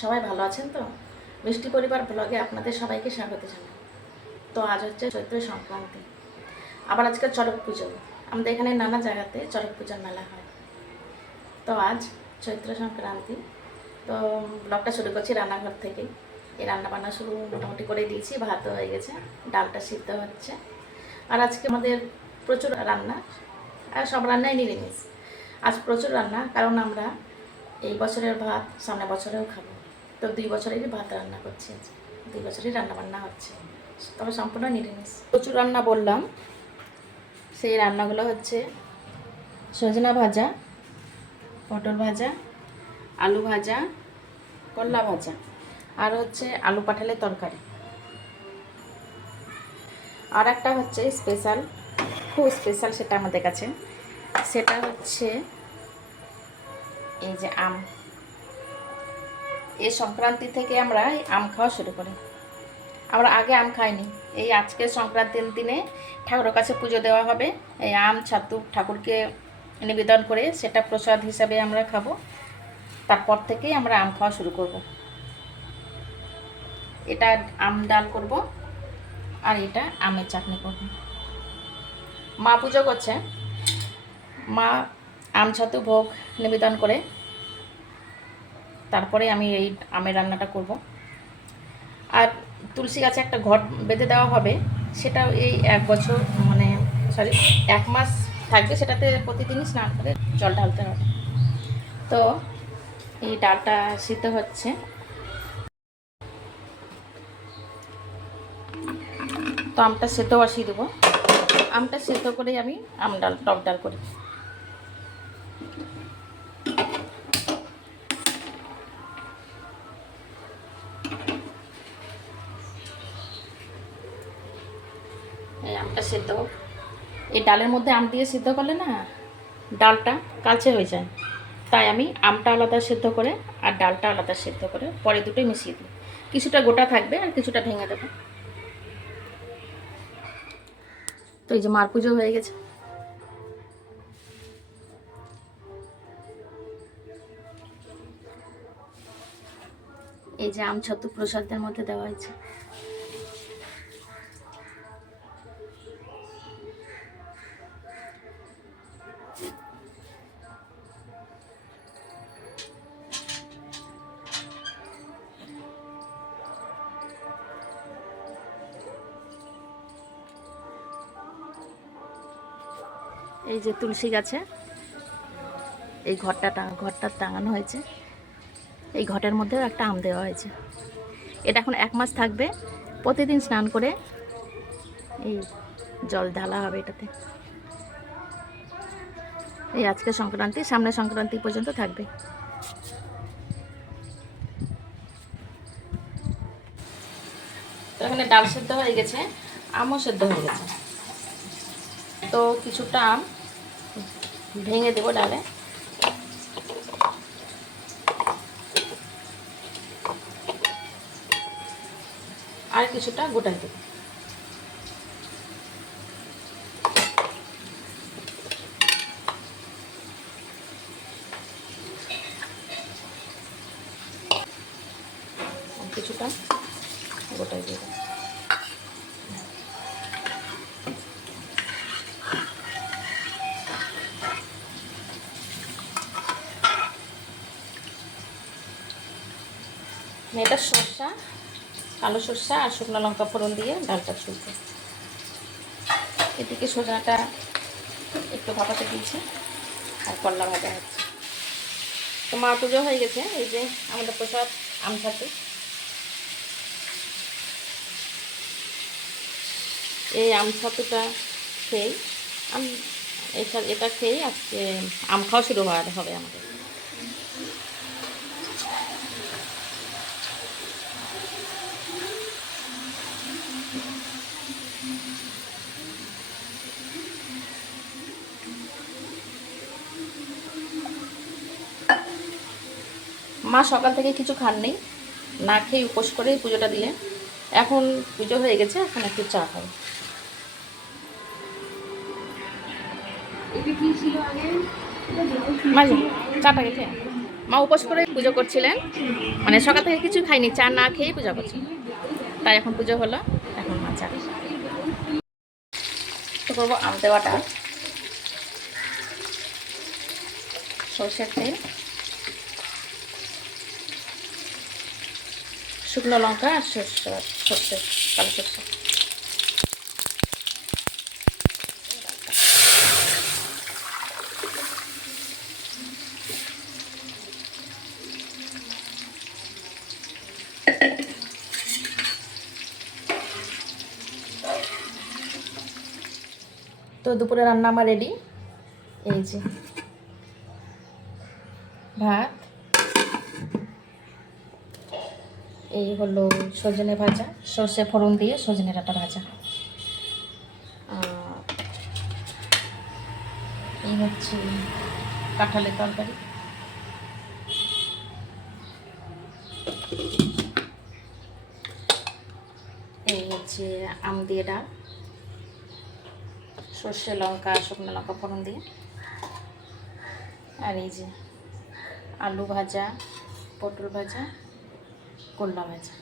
সবাই ভালো আছেন তো? মিষ্টি পরিবার ব্লগে আপনাদের সবাইকে স্বাগত জানাই। তো আজ হচ্ছে চৈত্র সংক্রান্তি, আবার আজকে চড়ক পুজো। আমাদের এখানে নানা জায়গাতে চড়ক পূজার মেলা হয়। তো আজ চৈত্র সংক্রান্তি, তো ব্লগটা শুরু করছি রান্নাঘর থেকেই। এই রান্নাবান্না শুরু মোটামুটি করে দিয়েছি, ভাতও হয়ে গেছে, ডালটা সিদ্ধ হচ্ছে। আর আজকে আমাদের প্রচুর রান্না, আর সব রান্নাই নিরামিষ। আজ প্রচুর রান্না, কারণ আমরা এই বছরের ভাত সামনে বছরেও খাবো। তো 2 বছরেরই ভাত রান্না করছি, আজ 2 বছরই রান্না বান্না হচ্ছে, তবে সম্পূর্ণ নিরামিষ। প্রচুর রান্না বললাম, সেই রান্নাগুলো হচ্ছে সজনা ভাজা, পটল ভাজা, আলু ভাজা, করলা ভাজা, আর হচ্ছে আলু কাঁঠালের তরকারি। আর একটা হচ্ছে স্পেশাল, খুব স্পেশাল সেটা আমাদের কাছে, সেটা হচ্ছে এই যে আম। এই সংক্রান্তি থেকে আমরা আম খাওয়া শুরু করি। আমরা আগে আম খাইনি, এই আজকে সংক্রান্তির দিনে ঠাকুরের কাছে পুজো দেওয়া হবে, এই আম ছাতু ঠাকুরকে নিবেদন করে সেটা প্রসাদ হিসাবে আমরা খাবো। তারপর থেকেই আমরা আম খাওয়া শুরু করব। এটা আম ডাল করব, আর এটা আমের চাটনি করব। মা পুজো করছে, মা আম ছাতু ভোগ নিবেদন করে তারপরে আমি এই আমের রান্নাটা করব। আর তুলসী গাছে একটা ঘট বেঁধে দেওয়া হবে, সেটা এই 1 বছর মানে 1 মাস থাকবে, সেটাতে প্রতিদিনই স্নান করে জল ঢালতে হবে। তো এই ডালটা সিদ্ধ হচ্ছে, তো আমটা সেদ্ধ বসিয়ে দেবো। আমটা সেদ্ধ করে আমি আম ডাল টক ডাল করি। এই আমটা সেদ্ধ, এই ডালের মধ্যে আম দিয়ে সিদ্ধ করলে না ডালটা কালচে হয়ে যায়, তাই আমি আমটা আলাদা সেদ্ধ করে আর ডালটা আলাদা সেদ্ধ করে পরে দুটোই মিশিয়ে দিই। কিছুটা গোটা থাকবে আর কিছুটা ভেঙে দেবো। তো এই যে মার পুজো হয়ে গেছে। এই যে আম ছাতু প্রসাদের মধ্যে দেওয়া হয়েছে। এই যে তুলসী গাছে এই ঘরটা টাঙানো হয়েছে, এই ঘটের মধ্যেও একটা আম দেওয়া হয়েছে। এটা এখন 1 মাস থাকবে, প্রতিদিন স্নান করে এই জল ঢালা হবে এটাতে। এই আজকে সংক্রান্তি, সামনে সংক্রান্তি পর্যন্ত থাকবে। তো এখানে ডাল সেদ্ধ হয়ে গেছে, আমও সেদ্ধ হয়ে গেছে। তো কিছুটা আম ভেঙে দেবো ডালে, আর কিছুটা গোটাই দেবো। কিছুটা গোটাই দেবো। এটা সরষা, কালো সরষা আর শুকনো লঙ্কা ফোড়ন দিয়ে ডালটা ছুলতে। এদিকে সজনাটা একটু ভাপাতে দিয়েছি, আর করলা ভাজা হচ্ছে। তো মা পুজো হয়ে গেছে, এই যে আমাদের প্রসাদ আম ছাতু। এই আম ছাতুটা খেয়ে এটা খেয়েই আজকে আম খাওয়া শুরু হবে আমাদের। মা সকাল থেকে কিছু খাননি, না খেয়ে উপোস করেই পুজোটা দিলেন। এখন পুজো হয়ে গেছে, এখন একটু চা খাই। মাঝে চাটা গেছে। মা উপোস করে পুজো করছিলেন, মানে সকাল থেকে কিছু খাইনি, চা না খেয়েই পূজা করছিলেন। তাই এখন পুজো হলো, এখন মা চা তো করবো। আম দেওয়াটা সরষের তেল, শুকনো লঙ্কা আর সর্ষে, কালো সর্ষে। তো দুপুরে রান্না আমার রেডি। এই যে ভাত, এই হলো সজনে ভাজা, সর্ষে ফোড়ন দিয়ে সজনে ডাঁটা ভাজা, এই হচ্ছে কাঁঠালের তরকারি, এই হচ্ছে আম দিয়ে ডাল, সর্ষে লঙ্কা শুকনো লঙ্কা ফোড়ন দিয়ে, আর এই যে আলু ভাজা, পটল ভাজা, করলা ভাজা।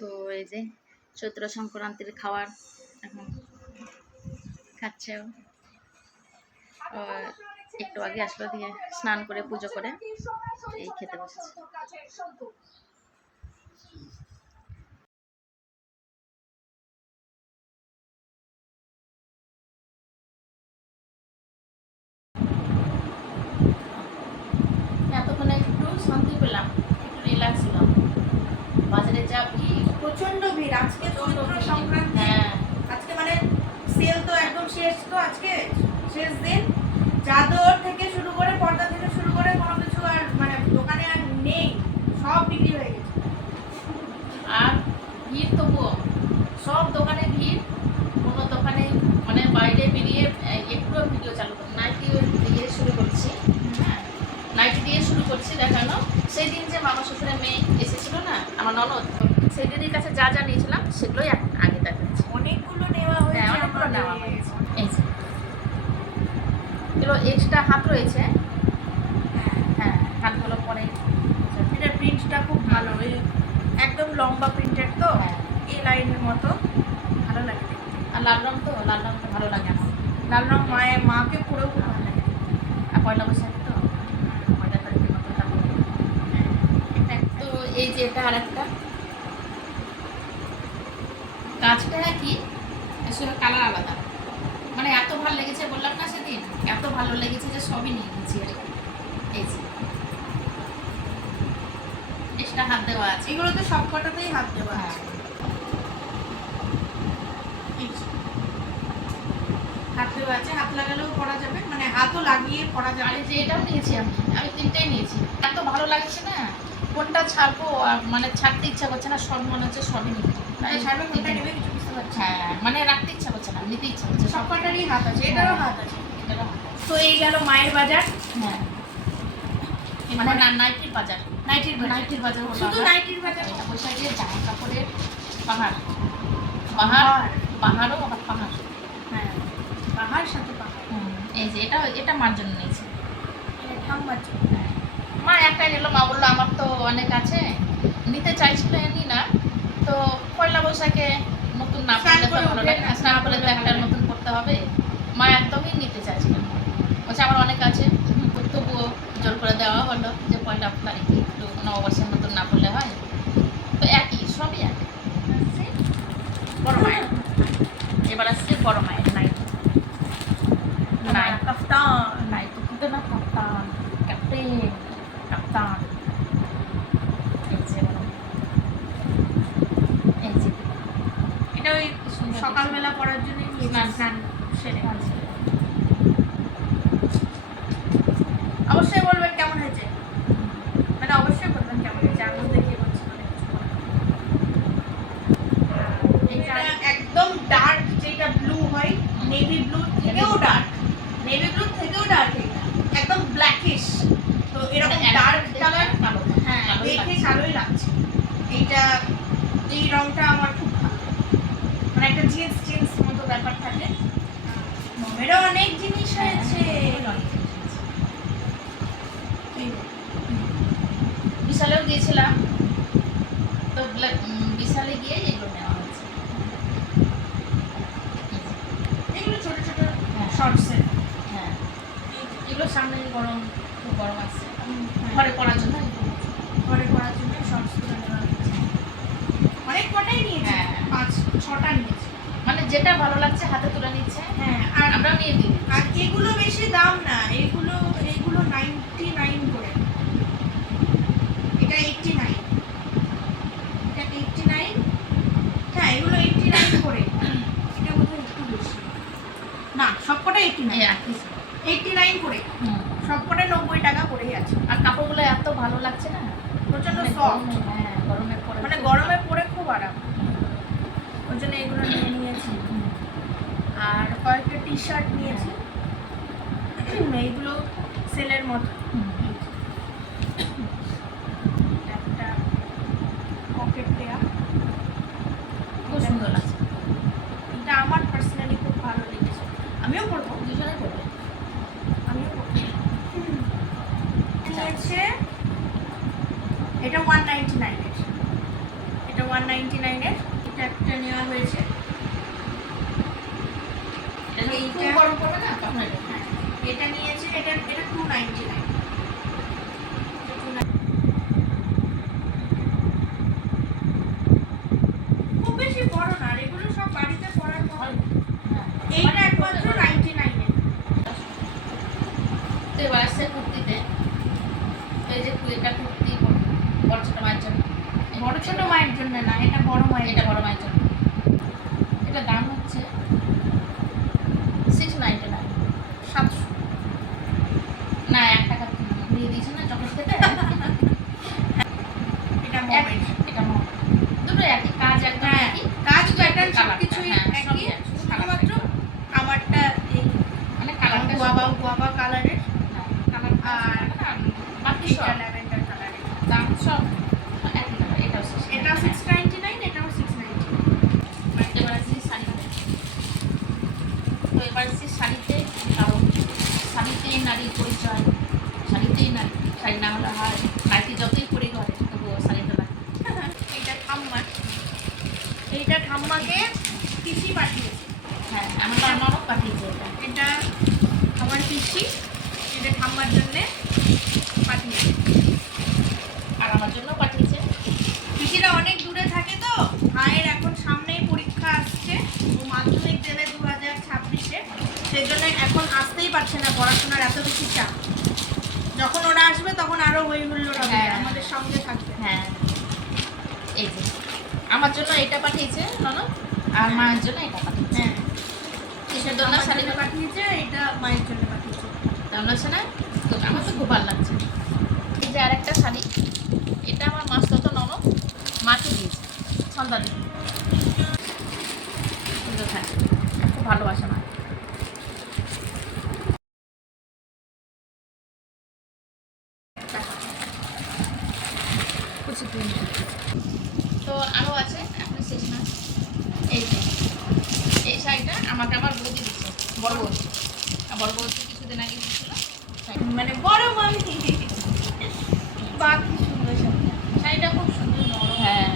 তো এই যে চৈত্র সংক্রান্তির খাবার এখন খাচ্ছে ও। একটু আগে আসলো, দিয়ে স্নান করে পুজো করে এই খেতে বসেছে। এতক্ষণে একটু শান্তি পেলাম, একটু রিল্যাক্স ছিলাম। বাজারে যা ভিড়, প্রচন্ড ভিড় আজকে, চৈত্র ভিড়। সংক্রান্তি। হ্যাঁ, আজকে মানে সেল তো একদম শেষ, তো আজকে শেষ দিন। চাদর থেকে শুরু করে, পর্দা থেকে শুরু করে কোনো কিছু আর মানে দোকানে আর নেই, সব বিক্রি হয়ে গেছে। আর ভিড় তবুও সব দোকানে ভিড়। কোনো দোকানে মানে বাইরে বেরিয়ে একটু ভিডিও চালু করি, নাইটি দিয়ে শুরু করছি। হ্যাঁ, নাইটি দিয়ে শুরু করছি দেখানো। সেই দিন যে মামা শ্বশুরের মেয়ে এসেছিল না, আমার ননদ, সেই দিদির কাছে যা যা নিয়েছিলাম সেগুলোই আগে দেখাচ্ছি। অনেকগুলো নেওয়া হয়েছে। হ্যাঁ, অনেকগুলো নেওয়া হয়েছে। এই যে এগুলো এক্সট্রা হাত রয়েছে। হ্যাঁ, হাতগুলো পরে। এটার প্রিন্টটা খুব ভালো, ওই একদম লম্বা প্রিন্টের তো, হ্যাঁ, এই লাইনের মতো ভালো লাগে দেখতে। আর লাল রঙটা ভালো লাগে আমার। লাল রং মাকে পরেও খুব ভালো লাগে। আর পয়লা বৈশাখে তো ময়দা তারিখের মতো কাপড়। তো এই যে এটা আর একটা কাজটা কি, আসলে কালার আলাদা, মানে এত ভালো লেগেছে, বললাম না সেদিন এত ভালো লেগেছে যে সবই নিয়ে নিয়েছি আর কি। এই যে এক্সট্রা হাত দেওয়া আছে। এগুলো তো সব কটাতেই হাত দেওয়া হ্যাঁ, আছে। হাত দেওয়া আছে, হাত লাগালেও পরা যাবে, মানে হাতও লাগিয়ে পরা আর যাবে। এই যে এটাও নিয়েছি আমি তিনটেই নিয়েছি। এত ভালো লাগছে না, কোনটা ছাড়বো আর মানে ছাড়তে ইচ্ছা করছে না, সব মনে হচ্ছে সবই নিতে। ছাড়বে কোনটা নেবে কিছু বুঝতে পারছি। হ্যাঁ, মানে রাখতে ইচ্ছা করছে না, নিতে ইচ্ছা করছে। সব কটারই হাত আছে, এটারও হাত আছে। এটারও হাত আছে। তো এই গেল মায়ের বাজার। হ্যাঁ, মানে নাইটির বাজার, নাইটির বাজার, নাইটির বাজার হলো শুধু আমার। নাইটির বাজার। এটা বৈশাখের জামা কাপড়ের পাহাড়, পাহাড়ও আবার পাহাড়। হ্যাঁ, পাহাড় সাথে পাহাড়। এই যে এটা মার জন্য নিয়েছি। এটা ঠাম্মার জন্য। মা একটাই নিল, মা বললো আমার তো অনেক আছে, নিতে চাইছিল এমনি না, তো পয়লা বৈশাখে নতুন না স্নান পড়লে তো করে ভালো উঠে লাগে না, স্নান করলে তো ভালো একটা লাগে। নতুন করতে হবে। মা একদমই নিতে চাইছিলেন না, বলছে আমার অনেক আছে। তবুও জোর করে দেওয়া হলো যে পয়লা তারিখে একটু নববর্ষের নতুন না করলে হয়। তো একই, সবই একই। বড় মায়ের, এবার আসছে বড় মায়ের নাইট, কাফতান। নাইট কিন্তু না, কাপ্তান, ক্যাপ্টেন, কাপ্তান। এই যে এটা ওই সকালবেলা পড়ার জন্য স্নান সেরে। অবশ্যই বলবেন কেমন নেভি ব্লু থেকেও ডার্ক, নেভি ব্লু থেকেও ডার্ক, এটা একদম ব্ল্যাকিশ। তো এরকম ডার্ক কালার, হ্যাঁ দেখে কালোই লাগছে। এইটা এই রংটা আমার খুব ভালো, মানে একটা জিন্স জিন্স মতো ব্যাপার থাকে। মমেরও অনেক জিনিস হয়েছে, বিশালেও গিয়েছিলাম, তো বিশালে গিয়ে এগুলো নেওয়া হয়েছে। এগুলো ছোট ছোট হ্যাঁ। শর্টসের। হ্যাঁ, এগুলো সামনে গরম, খুব গরম আসছে, ঘরে ঘরে পরার জন্য এগুলো। ঘরে পড়ার জন্য শর্টস গুলো নেওয়া হয়েছে। অনেক কটাই নিয়েছি, হ্যাঁ। 5-6টা নিয়েছি। মানে যেটা ভালো লাগছে হাতে তুলে নিচ্ছে, হ্যাঁ, আর আমরাও নিয়ে দিই। আর এগুলো বেশি দাম না, এগুলো 99 করে। এটা 89, এটা 89, হ্যাঁ এগুলো 89 করে। এটা বোধহয় একটু বেশি, না সবকটা 89, 89 করে, সবকটা 90 টাকা করেই আছে। আর কাপড়গুলো এত ভালো লাগছে না, প্রচন্ড মানে সফট, হ্যাঁ গরমে পরে মানে গরমে পরে খুব আরাম। ওই জন্য এগুলো নিয়ে নিয়েছি। আর কয়েকটা টি শার্ট নিয়েছি, এইগুলো সেলের মতো। একটা পকেট দেয়া, খুব সুন্দর লাগছে। এটা আমার পার্সোনালি খুব ভালো লেগেছে, আমিও পরবো, দুজনে করবে। আমিও পরবো। নিয়েছে এটা 199 এর, এটা 199 এর, এটা একটা নেওয়া হয়েছে। খুব গরম পড়বে না তখন এটা। হ্যাঁ, এটা নিয়েছে, এটা 299। খুব বেশি বড় না, আর এগুলো সব বাড়িতে পরার মতো। এইটা একমাত্র 99 এর। তো এবার আসছে কুর্তিতে, তো এই যে এটা কুর্তি বড় ছোট মায়ের জন্য, বড় ছোট মায়ের জন্য না, এটা বড় মায়ের। এটা বড় মায়ের জন্য। এটা দাম হচ্ছে 699। 700। না 1 টাকা দিয়ে দিয়েছে না চকলেট খেতে। এটা মমের, এটা মম, দুটো একই কাজ, একদম হ্যাঁ একই কাজ প্যাটার্ন কালারটা, সবকিছুই হ্যাঁ, একই, সবই একই, শুধুমাত্র আমারটা এই মানে কালারটা গুয়াবা কালারের, কালার আর আর বাকি এটা সব ল্যাভেন্ডার কালারের। দাম সব একই কালার। এটাও এটা 699, এটাও 699। এবার আসছি শাড়িতে। তো এবার আসছি শাড়িতে, কারণ শাড়িতেই নারীর পরিচয়, শাড়িতেই নারী, শাড়ি না হলে হয় নাইটি যতই পরি ঘরে তবুও শাড়িটা লাগে। এইটা ঠাম্মার, এইটা ঠাম্মাকে পিসি পাঠিয়েছে। হ্যাঁ, আমার ননদ পাঠিয়েছে এটা। এটা আমার পিসি, এটা ঠাম্মার জন্যে পাঠিয়েছে। আর আমার জন্য পাঠিয়েছে। পিসিরা অনেক দূরে থাকে, তো ভাইয়ের এখন সামনেই পরীক্ষা আসছে, ও মাধ্যমিক দেবে 2026-এ, সেজন্য এখন আসতেই পারছে না, পড়াশোনার এত বেশি চাপ। যখন ওরা আসবে তখন আরো হই হুল্লোড় হবে, হ্যাঁ। আমাদের সঙ্গে থাকবে। হ্যাঁ, এই যে আমার জন্য এটা পাঠিয়েছে ননদ, আর মায়ের জন্য এটা পাঠিয়েছে। হ্যাঁ, কিসের জন্য আমার শাড়ি জন্য পাঠিয়েছে, এটা মায়ের জন্য পাঠিয়েছে। দাম আছে না? তো আমার তো খুব ভালো লাগছে। এই যে আরেকটা শাড়ি, এটা আমার মাস্তুত ননদ মাকে দিয়েছে, সন্ধ্যা দিকে। সুন্দর থাকে, খুব ভালোবাসে মা। তো আরও আছে, এখন শেষ না। এই যে এই শাড়িটা আমাকে আমার বৌদি দিচ্ছে, বড় বৌদি। আর বড় বৌদি কিছুদিন আগে দিচ্ছিল। মানে বড় মামি, বা কি সুন্দর শাড়িটা। শাড়িটা খুব সুন্দর নরম। হ্যাঁ,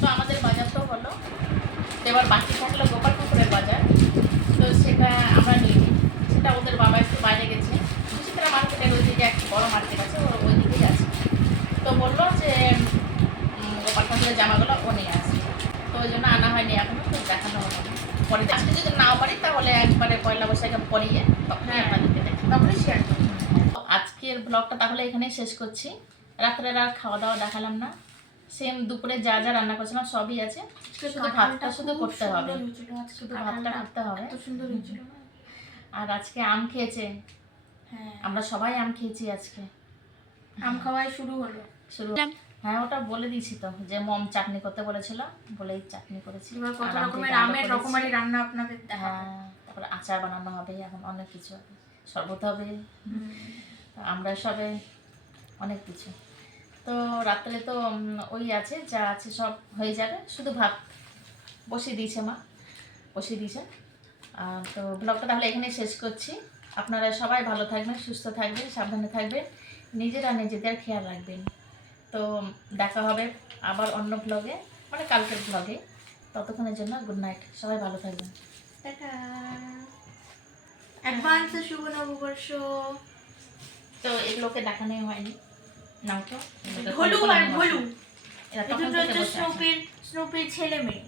তো আমাদের বাজার তো হলো, তো এবার বাকি থাকলো গোপালপুকুরের বাজার। তো সেটা আমরা নিই, সেটা ওদের বাবা একটু বাইরে গেছে, সুচিত্রা মার্কেটের ওইদিকে এক বড় মার্কেট আছে, ওই দিকেই আছে। তো বললো যে গোপাল ঠাকুরের জামাগুলো ও নিয়ে আসবে, তো ওই জন্য আনা হয়নি এখনো, তো দেখানো হলো না। পরে আজকে যদি নাও পারি তাহলে একবারে পয়লা বৈশাখে পরিয়ে তখনই আপনাদেরকে দেখি, তখনই শেয়ার করি। তো আজকের ব্লগটা তাহলে এখানেই শেষ করছি। রাত্রের আর খাওয়া দাওয়া দেখালাম না, সেম দুপুরে যা যা রান্না করছিলাম সবই আছে, শুধু ভাতটা শুধু করতে হবে, শুধু ভাতটা করতে হবে। এত সুন্দর হয়েছিল। আর আজকে আম খেয়েছে, হ্যাঁ, আমরা সবাই আম খেয়েছি আজকে। আম খাওয়াই শুরু হলো। শুরু হ্যাঁ ওটা বলে দিয়েছি তো, যে মম চাটনি করতে বলেছিল, বলেই চাটনি করেছি। এবার কত আর আমি রকমের ডালও আমের করেছি। রকমারি রান্না আপনাদের দেখাবো। হ্যাঁ, তারপরে আচার বানানো হবে, এখন অনেক কিছু হবে, শরবত হবে, আমরা সবে অনেক কিছু। তো রাত্রে তো ওই আছে, যা আছে সব হয়ে যাবে, শুধু ভাত বসিয়ে দিয়েছে মা, বসিয়ে দিয়েছে। তো ব্লগটা তাহলে এখানে শেষ করছি। আপনারা সবাই ভালো থাকবেন, সুস্থ থাকবেন, সাবধানে থাকবেন, নিজেরা নিজেদের খেয়াল রাখবেন। তো দেখা হবে আবার অন্য ব্লগে, মানে কালকের ব্লগে। ততক্ষণের জন্য গুড নাইট, সবাই ভালো থাকবেন। টাটা, অ্যাডভান্স শুভ নববর্ষ। তো এগুলোকে দেখানোই হয়নি, নাও তো ভলু আর ভলু, এরা এই তখন দুটো থেকে হচ্ছে বসে আছে। স্নুপির ছেলে মেয়ে।